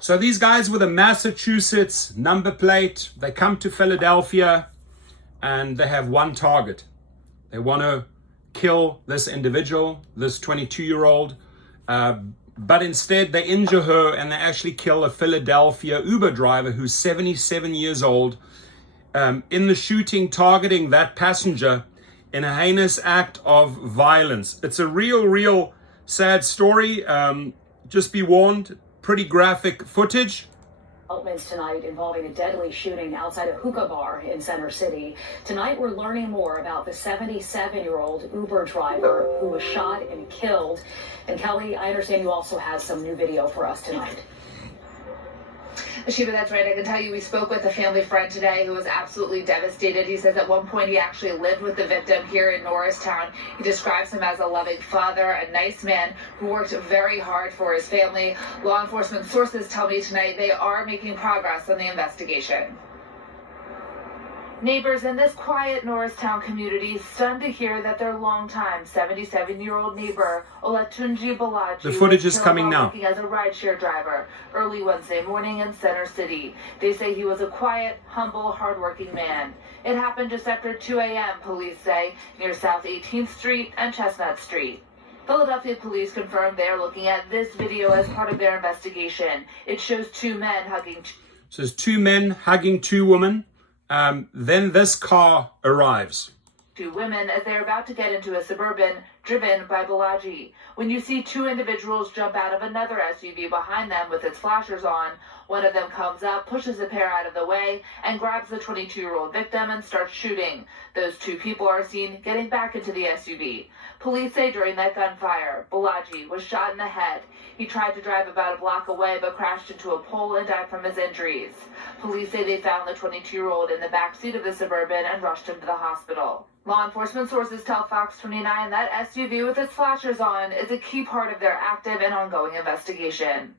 So these guys with a Massachusetts number plate, they come to Philadelphia and they have one target. They want to kill this individual, this 22-year-old, but instead they injure her and they actually kill a Philadelphia Uber driver who's 77 years old, in the shooting targeting that passenger in a heinous act of violence. It's a real sad story. Just be warned, pretty graphic footage. Developments tonight involving a deadly shooting outside a hookah bar in Center City. Tonight we're learning more about the 77-year-old Uber driver who was shot and killed. And Kelly, I understand you also have some new video for us tonight. Shiva, that's right. I can tell you we spoke with a family friend today who was absolutely devastated. He says at one point he actually lived with the victim here in Norristown. He describes him as a loving father, a nice man who worked very hard for his family. Law enforcement sources tell me tonight they are making progress on the investigation. Neighbors in this quiet Norristown community stunned to hear that their longtime 77-year-old neighbor, Olatunji Balaji, The footage is was coming killed while now. working as a rideshare driver early Wednesday morning in Center City. They say he was a quiet, humble, hardworking man. It happened just after 2 a.m., police say, near South 18th Street and Chestnut Street. Philadelphia police confirmed they are looking at this video as part of their investigation. It shows two men hugging. So there's two men hugging two women. Then this car arrives. Two women as they're about to get into a Suburban driven by Balaji. When you see two individuals jump out of another SUV behind them with its flashers on, one of them comes up, pushes the pair out of the way, and grabs the 22-year-old victim and starts shooting. Those two people are seen getting back into the SUV. Police say during that gunfire, Balaji was shot in the head. He tried to drive about a block away but crashed into a pole and died from his injuries. Police say they found the 22-year-old in the back seat of the Suburban and rushed him to the hospital. Law enforcement sources tell Fox 29 that SUV with its flashers on is a key part of their active and ongoing investigation.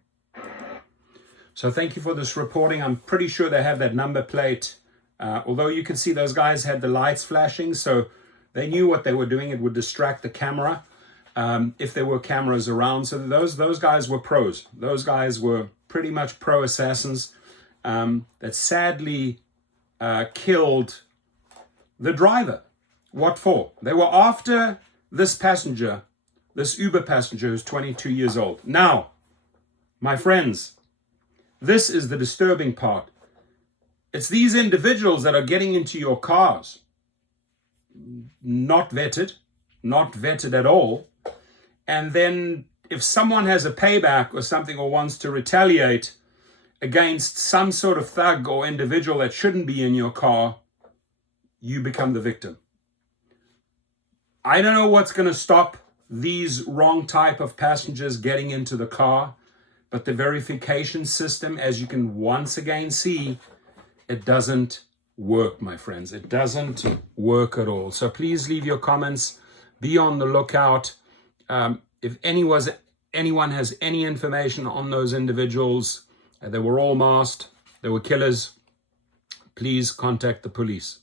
So thank you for this reporting. I'm pretty sure they have that number plate. Although you can see those guys had the lights flashing, so they knew what they were doing. It would distract the camera if there were cameras around. So those guys were pros. Those guys were pretty much pro assassins that sadly killed the driver. What for? They were after this passenger, this Uber passenger who's 22 years old. Now, my friends, this is the disturbing part. It's these individuals that are getting into your cars, not vetted at all. And then if someone has a payback or something or wants to retaliate against some sort of thug or individual that shouldn't be in your car, you become the victim. I don't know what's going to stop these wrong type of passengers getting into the car, but the verification system, as you can once again see, it doesn't work, my friends. It doesn't work at all. So please leave your comments. Be on the lookout. If anyone has any information on those individuals, they were all masked, they were killers, please contact the police.